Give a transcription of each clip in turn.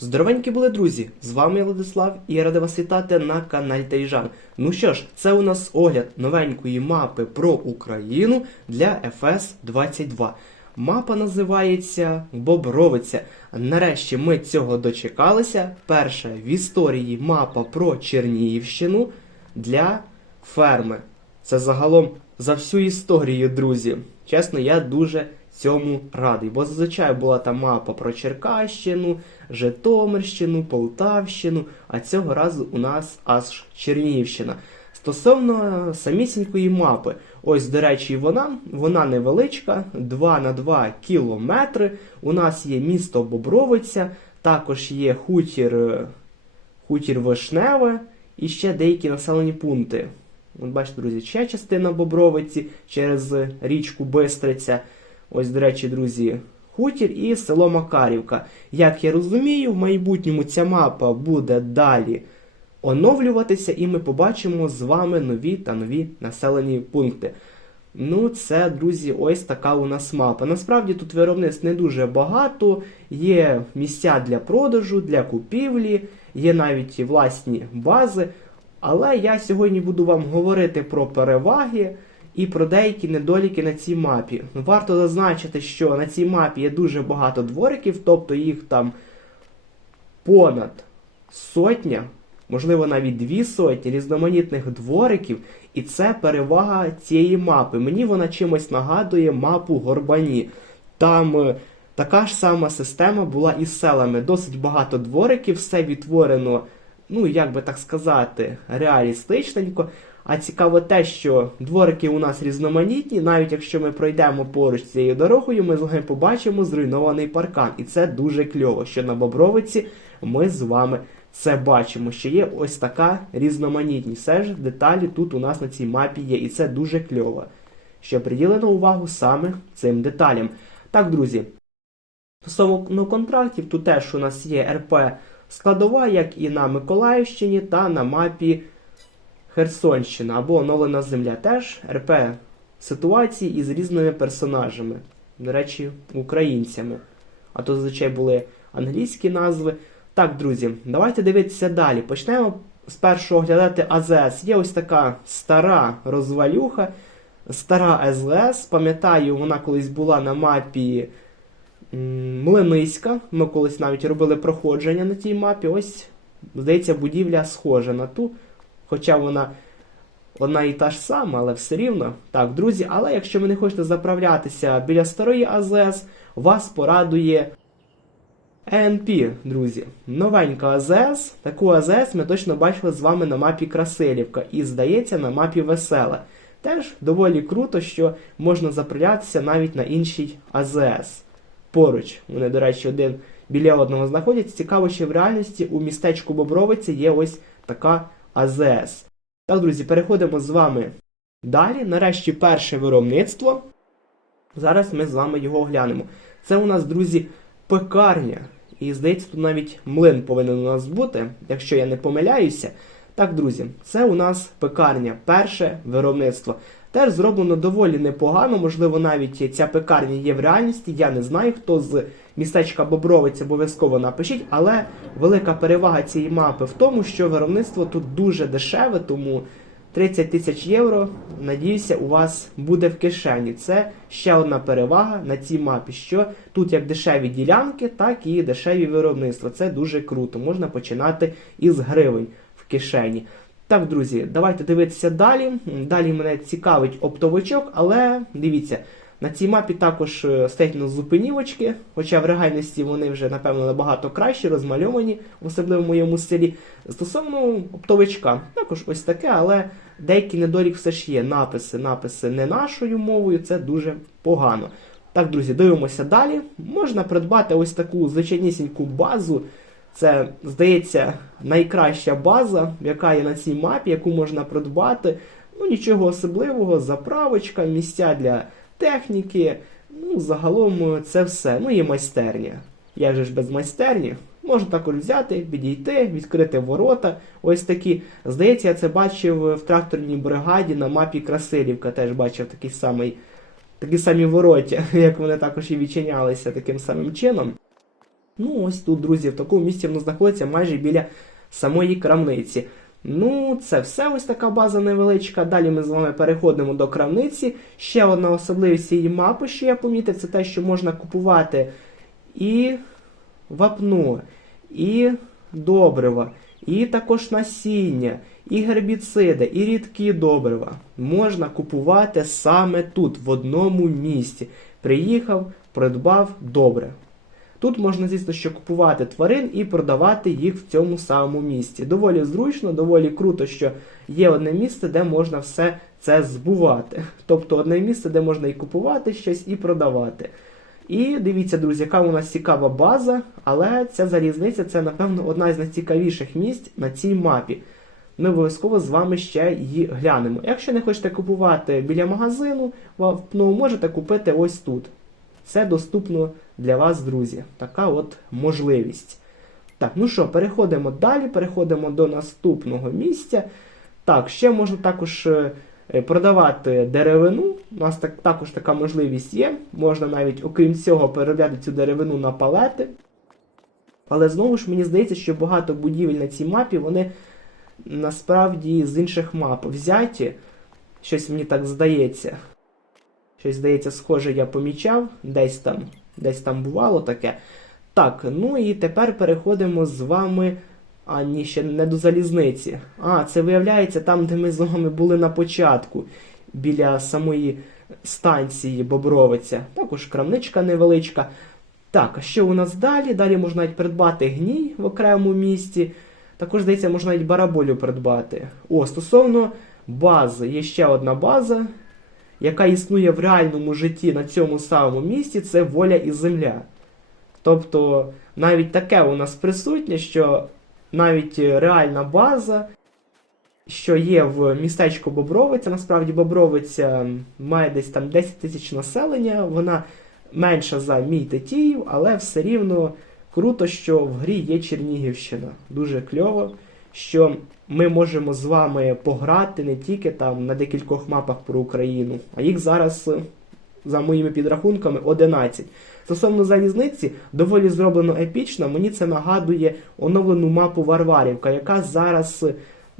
Здоровенькі були друзі! З вами я Владислав і я радий вас вітати на каналі Тайжан. Ну що ж, це у нас огляд новенької мапи про Україну для FS22. Мапа називається Бобровиця. Нарешті ми цього дочекалися. Перша в історії мапа про Чернігівщину для ферми. Це загалом за всю історію, друзі. Чесно, я дуже цьому радий, бо зазвичай була та мапа про Черкащину, Житомирщину, Полтавщину, а цього разу у нас аж Чернігівщина. Стосовно самісінької мапи, ось, до речі, вона, вона невеличка, 2 на 2 кілометри. У нас є місто Бобровиця, також є хутір, хутір Вишневе і ще деякі населені пункти. От бачите, друзі, ще частина Бобровиці через річку Бистриця. Ось, до речі, друзі, хутір і село Макарівка. Як я розумію, в майбутньому ця мапа буде далі оновлюватися, і ми побачимо з вами нові та нові населені пункти. Ну, це, друзі, ось така у нас мапа. Насправді тут виробництв не дуже багато, є місця для продажу, для купівлі, є навіть власні бази. Але я сьогодні буду вам говорити про переваги і про деякі недоліки на цій мапі. Варто зазначити, що на цій мапі є дуже багато двориків, тобто їх там понад сотня, можливо навіть дві сотні різноманітних двориків, і це перевага цієї мапи. Мені вона чимось нагадує мапу Горбані. Там е, така ж сама система була із селами. Досить багато двориків, все відтворено, ну як би так сказати, реалістичненько. А цікаво те, що дворики у нас різноманітні, навіть якщо ми пройдемо поруч цією дорогою, ми з вами побачимо зруйнований паркан. І це дуже кльово, що на Бобровиці ми з вами це бачимо, що є ось така різноманітність. Все ж деталі тут у нас на цій мапі є, і це дуже кльово, що приділено увагу саме цим деталям. Так, друзі, стосовно контрактів, тут теж у нас є РП складова, як і на Миколаївщині, та на мапі Херсонщина або оновлена земля. Теж РП ситуації із різними персонажами, до речі, українцями. А то зазвичай були англійські назви. Так, друзі, давайте дивитися далі. Почнемо спершу оглядати АЗС. Є ось така стара розвалюха, стара СЛС. Пам'ятаю, вона колись була на мапі Млиниська. Ми колись навіть робили проходження на тій мапі. Ось, здається, будівля схожа на ту. Хоча вона одна і та ж сама, але все рівно. Так, друзі, але якщо ви не хочете заправлятися біля старої АЗС, вас порадує ЕНП, друзі. Новенька АЗС. Таку АЗС ми точно бачили з вами на мапі Красилівка і, здається, на мапі Весела. Теж доволі круто, що можна заправлятися навіть на іншій АЗС. Поруч. Вони, до речі, один біля одного знаходяться. Цікаво, що в реальності у містечку Бобровиці є ось така АЗС. Так, друзі, переходимо з вами далі. Нарешті перше виробництво. Зараз ми з вами його оглянемо. Це у нас, друзі, пекарня. І здається, тут навіть млин повинен у нас бути, якщо я не помиляюся. Так, друзі, це у нас пекарня, перше виробництво. Теж зроблено доволі непогано, можливо, навіть ця пекарня є в реальності. Я не знаю, хто з містечка Бобровець обов'язково напишіть, але велика перевага цієї мапи в тому, що виробництво тут дуже дешеве, тому 30 тисяч євро, надіюся, у вас буде в кишені. Це ще одна перевага на цій мапі, що тут як дешеві ділянки, так і дешеві виробництва. Це дуже круто. Можна починати із гривень кишені. Так, друзі, давайте дивитися далі. Далі мене цікавить оптовичок, але дивіться, на цій мапі також е, стоять на зупинівочки, хоча в реальності вони вже, напевно, набагато краще розмальовані, особливо в моєму селі. Стосовно оптовичка, також ось таке, але деякий недолік все ж є. Написи, написи не нашою мовою, це дуже погано. Так, друзі, дивимося далі. Можна придбати ось таку звичайнісіньку базу. Це, здається, найкраща база, яка є на цій мапі, яку можна придбати. Ну, нічого особливого, заправочка, місця для техніки. Ну, загалом це все. Ну і майстерня. Як же ж без майстерні? Можна також взяти, підійти, відкрити ворота. Ось такі. Здається, я це бачив в тракторній бригаді на мапі Красилівка. Теж бачив такий самий, такі самі вороття, як вони також і відчинялися таким самим чином. Ну, ось тут, друзі, в такому місці воно знаходиться майже біля самої крамниці. Ну, це все ось така база невеличка. Далі ми з вами переходимо до крамниці. Ще одна особливість цієї мапи, що я помітив, це те, що можна купувати і вапно, і добрива, і також насіння, і гербіциди, і рідкі добрива. Можна купувати саме тут, в одному місці. Приїхав, придбав добре. Тут можна, звісно, що купувати тварин і продавати їх в цьому самому місці. Доволі зручно, доволі круто, що є одне місце, де можна все це збувати. Тобто одне місце, де можна і купувати щось, і продавати. І дивіться, друзі, яка у нас цікава база, але ця залізниця це, напевно, одна з найцікавіших місць на цій мапі. Ми обов'язково з вами ще її глянемо. Якщо не хочете купувати біля магазину, ну, можете купити ось тут. Це доступно для вас, друзі. Така от можливість. Так, ну що, переходимо далі, переходимо до наступного місця. Так, ще можна також е, е, продавати деревину. У нас так, також така можливість є. Можна навіть, окрім цього, переробляти цю деревину на палети. Але знову ж мені здається, що багато будівель на цій мапі, вони насправді з інших мап взяті. Щось мені так здається. Щось, здається, схоже, я помічав, десь там, десь там бувало таке. Так, ну і тепер переходимо з вами. А, ні, ще не до залізниці. А, це виявляється там, де ми з вами були на початку, біля самої станції Бобровиця. Також крамничка невеличка. Так, а що у нас далі? Далі можна навіть придбати гній в окремому місці. Також, здається, можна навіть бараболю придбати. О, стосовно бази, є ще одна база, яка існує в реальному житті на цьому самому місці, це воля і земля. Тобто, навіть таке у нас присутнє, що навіть реальна база, що є в містечку Бобровиця, насправді Бобровиця має десь там 10 тисяч населення, вона менша за мій Тетіїв, але все рівно круто, що в грі є Чернігівщина. Дуже кльово, що ми можемо з вами пограти не тільки там на декількох мапах про Україну, а їх зараз, е, за моїми підрахунками, 11. Стосовно залізниці, доволі зроблено епічно. Мені це нагадує оновлену мапу Варварівка, яка зараз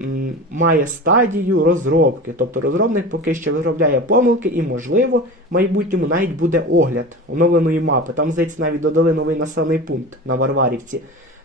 м, має стадію розробки. Тобто розробник поки що виробляє помилки, і, можливо, в майбутньому навіть буде огляд оновленої мапи. Там, здається, навіть додали новий населений пункт на Варварівці.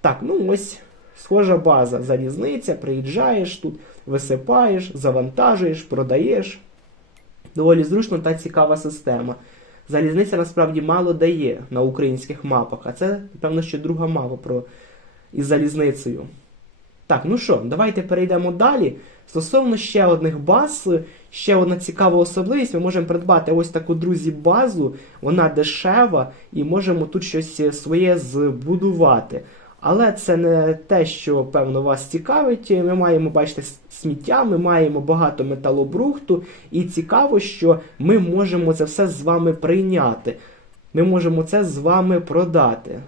Так, ну ось схожа база. Залізниця, приїжджаєш тут, висипаєш, завантажуєш, продаєш. Доволі зручно та цікава система. Залізниця насправді мало дає на українських мапах, а це, напевно, ще друга мапа про із залізницею. Так, ну що, давайте перейдемо далі. Стосовно ще одних баз, ще одна цікава особливість, ми можемо придбати ось таку, друзі, базу, вона дешева, і можемо тут щось своє збудувати. Але це не те, що, певно, вас цікавить. Ми маємо, бачите, сміття, ми маємо багато металобрухту, і цікаво, що ми можемо це все з вами прийняти. Ми можемо це з вами продати.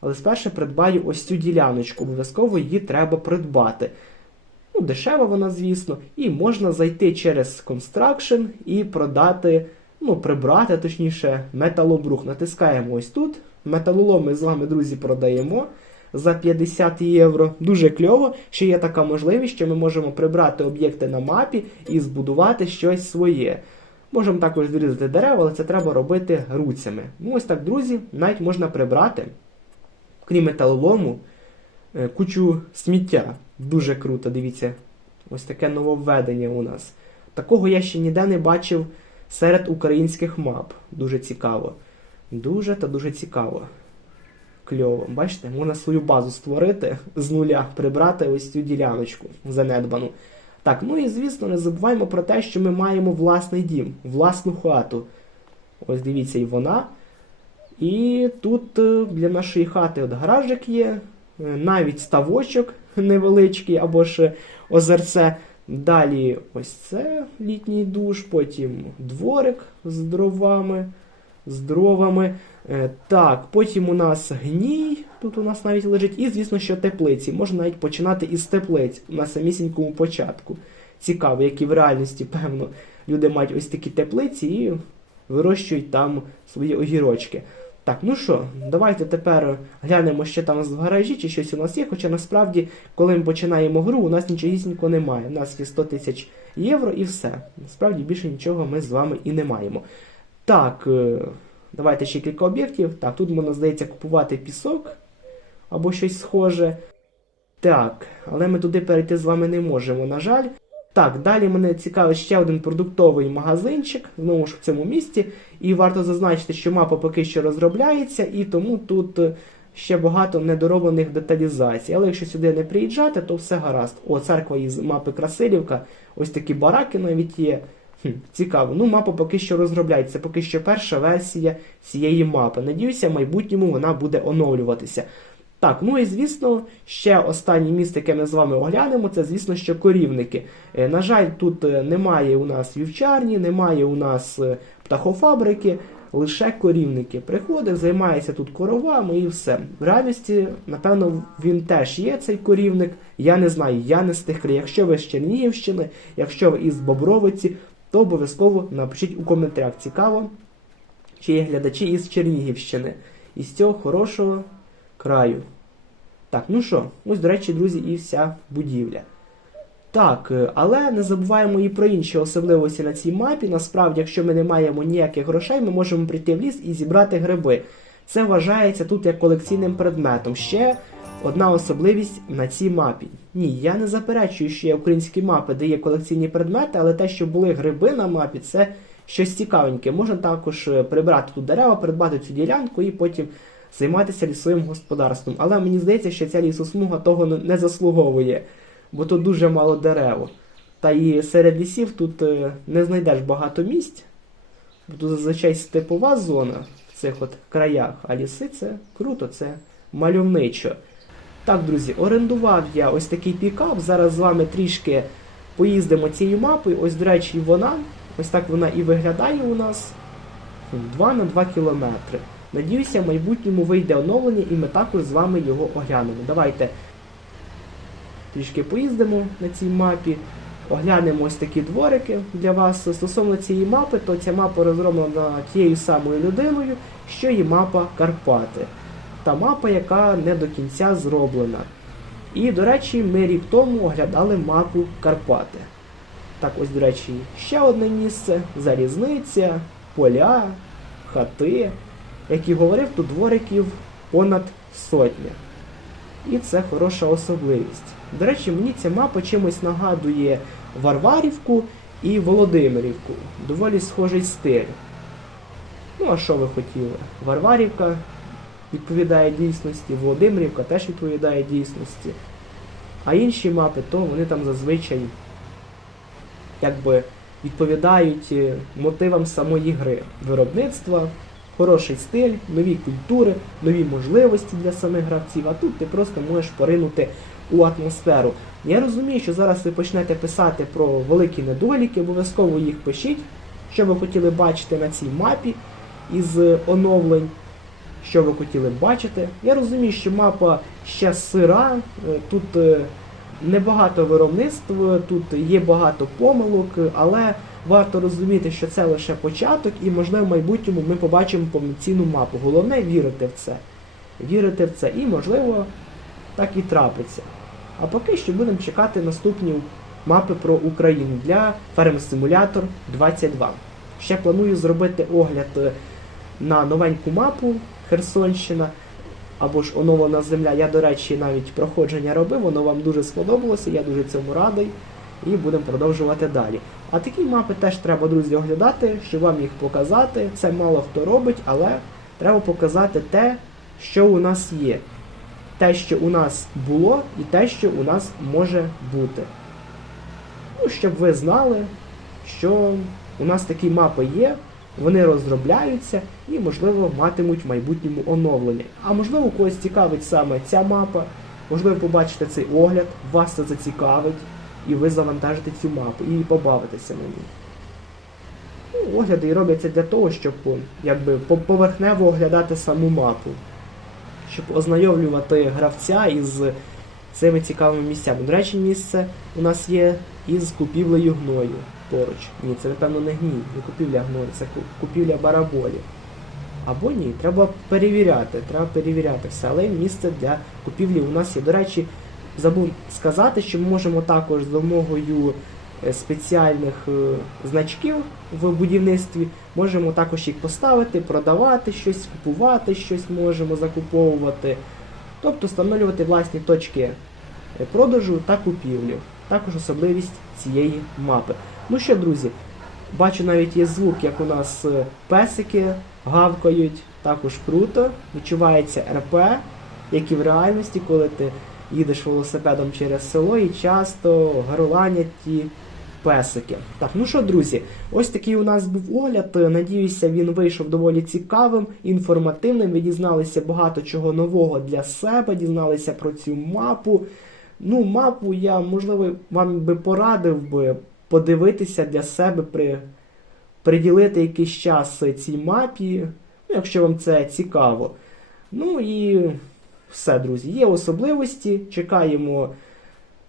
Але спершу придбаю ось цю діляночку. Обов'язково її треба придбати. Ну, дешева вона, звісно, і можна зайти через Construction і продати, ну, прибрати, точніше, металобрух. Натискаємо ось тут. Металолом ми з вами, друзі, продаємо за 50 євро. Дуже кльово, що є така можливість, що ми можемо прибрати об'єкти на мапі і збудувати щось своє. Можемо також зрізати дерева, але це треба робити руцями. Ну, ось так, друзі, навіть можна прибрати, крім металолому, е, кучу сміття. Дуже круто, дивіться. Ось таке нововведення у нас. Такого я ще ніде не бачив серед українських мап. Дуже цікаво. Дуже та дуже цікаво. Кльово. Бачите, можна свою базу створити з нуля, прибрати ось цю діляночку занедбану. Так, ну і звісно, не забуваємо про те, що ми маємо власний дім, власну хату. Ось дивіться, і вона. І тут е, для нашої хати от гаражик є, е, навіть ставочок невеличкий або ж озерце. Далі ось це літній душ, потім дворик з дровами з дровами. Е, Так, потім у нас гній, тут у нас навіть лежить, і, звісно, що теплиці. Можна навіть починати із теплиць на самісінькому початку. Цікаво, які в реальності, певно, люди мають ось такі теплиці і вирощують там свої огірочки. Так, ну що, давайте тепер глянемо, що там в гаражі, чи щось у нас є. Хоча насправді, коли ми починаємо гру, у нас нічогісінько немає. У нас є 100 тисяч євро і все. Насправді більше нічого ми з вами і не маємо. Так, е, давайте ще кілька об'єктів. Так, тут можна, здається, купувати пісок або щось схоже. Так, але ми туди перейти з вами не можемо, на жаль. Так, далі мене цікавить ще один продуктовий магазинчик, знову ж в цьому місті. І варто зазначити, що мапа поки що розробляється, і тому тут е, ще багато недороблених деталізацій. Але якщо сюди не приїжджати, то все гаразд. О, церква із мапи Красилівка. Ось такі бараки навіть є. Хм, цікаво. Ну, мапа поки що розробляється. Поки що перша версія цієї мапи. Надіюся, в майбутньому вона буде оновлюватися. Так, ну і звісно, ще останнє місце, яке ми з вами оглянемо, це, звісно, що корівники. Е, На жаль, тут е, немає у нас вівчарні, немає у нас е, птахофабрики, лише корівники. Приходив, займається тут коровами і все. В реальності, напевно, він теж є цей корівник. Я не знаю, я не з тих. Якщо ви з Чернігівщини, якщо ви із Бобровиці, то обов'язково напишіть у коментарях. Цікаво, чи є глядачі із Чернігівщини, із цього хорошого краю. Так, ну що, ось, до речі, друзі, і вся будівля. Так, е, але не забуваємо і про інші особливості на цій мапі. Насправді, якщо ми не маємо ніяких грошей, ми можемо прийти в ліс і зібрати гриби. Це вважається тут як колекційним предметом. Ще одна особливість на цій мапі. Ні, я не заперечую, що є українські мапи, де є колекційні предмети, але те, що були гриби на мапі, це щось цікавеньке. Можна також е, прибрати тут дерева, придбати цю ділянку і потім займатися лісовим господарством. Але мені здається, що ця лісосмуга того не- заслуговує, бо тут дуже мало дерев. Та і серед лісів тут е, не знайдеш багато місць, бо тут зазвичай степова зона в цих от краях, а ліси це круто, це мальовничо. Так, друзі, орендував я ось такий пікап. Зараз з вами трішки поїздимо цією мапою. Ось, до речі, вона. Ось так вона і виглядає у нас. 2 на 2 кілометри. Надіюся, в майбутньому вийде оновлення і ми також з вами його оглянемо. Давайте трішки поїздимо на цій мапі, оглянемо ось такі дворики для вас. Стосовно цієї мапи, то ця мапа розроблена тією самою людиною, що і мапа Карпати. Та мапа, яка не до кінця зроблена. І, до речі, ми рік тому оглядали мапу Карпати. Так, ось, до речі, ще одне місце: залізниця, поля, хати. Як і говорив, тут двориків понад сотня. І це хороша особливість. До речі, мені ця мапа чимось нагадує Варварівку і Володимирівку. Доволі схожий стиль. Ну, а що ви хотіли? Варварівка відповідає дійсності, Володимирівка теж відповідає дійсності. А інші мапи, то вони там зазвичай якби відповідають е, мотивам самої гри. Виробництва, хороший стиль, нові культури, нові можливості для самих гравців, а тут ти просто можеш поринути у атмосферу. Я розумію, що зараз ви почнете писати про великі недоліки, обов'язково їх пишіть, що ви хотіли бачити на цій мапі із оновлень. Що ви хотіли бачити? Я розумію, що мапа ще сира, е, тут е, небагато виробництв, тут є багато помилок, але варто розуміти, що це лише початок, і можливо в майбутньому ми побачимо повноцінну мапу. Головне вірити в це. Вірити в це, і можливо так і трапиться. А поки що будемо чекати наступні мапи про Україну для Farm Simulator 22. Ще планую зробити огляд е, на новеньку мапу Херсонщина або ж оновлена земля. Я, до речі, навіть проходження робив, воно вам дуже сподобалося, я дуже цьому радий. І будемо продовжувати далі. А такі мапи теж треба, друзі, оглядати, щоб вам їх показати. Це мало хто робить, але треба показати те, що у нас є. Те, що у нас було, і те, що у нас може бути. Ну, щоб ви знали, що у нас такі мапи є, вони розробляються і, можливо, матимуть в майбутньому оновлення. А можливо, когось цікавить саме ця мапа, можливо, побачите цей огляд, вас це зацікавить, і ви завантажите цю мапу і побавитеся на ній. Ну, огляди і робляться для того, щоб якби поверхнево оглядати саму мапу, щоб ознайомлювати гравця із цими цікавими місцями. До речі, місце у нас є із купівлею гною поруч. Ні, це напевно не гній, не купівля гною, це купівля бараболі. або ні. Треба перевіряти. Треба перевіряти все. Але місце для купівлі у нас є. До речі, забув сказати, що ми можемо також з допомогою е, спеціальних е, значків в будівництві можемо також їх поставити, продавати щось, купувати щось можемо закуповувати. Тобто встановлювати власні точки е, продажу та купівлі. Також особливість цієї мапи. Ну що, друзі, бачу навіть є звук, як у нас е, песики гавкають, також круто. Відчувається РП, як і в реальності, коли ти їдеш велосипедом через село і часто горланять ті песики. Так, ну що, друзі, ось такий у нас був огляд. Надіюся, він вийшов доволі цікавим, інформативним. Ви дізналися багато чого нового для себе, дізналися про цю мапу. Ну, мапу я, можливо, вам би порадив би подивитися для себе, при, приділити якийсь час цій мапі, ну, якщо вам це цікаво. Ну і все, друзі. Є особливості. Чекаємо,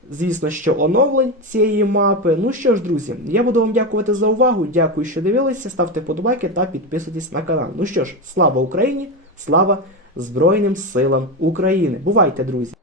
звісно, що оновлень цієї мапи. Ну що ж, друзі, я буду вам дякувати за увагу. Дякую, що дивилися. Ставте подобайки та підписуйтесь на канал. Ну що ж, слава Україні! Слава Збройним силам України! Бувайте, друзі!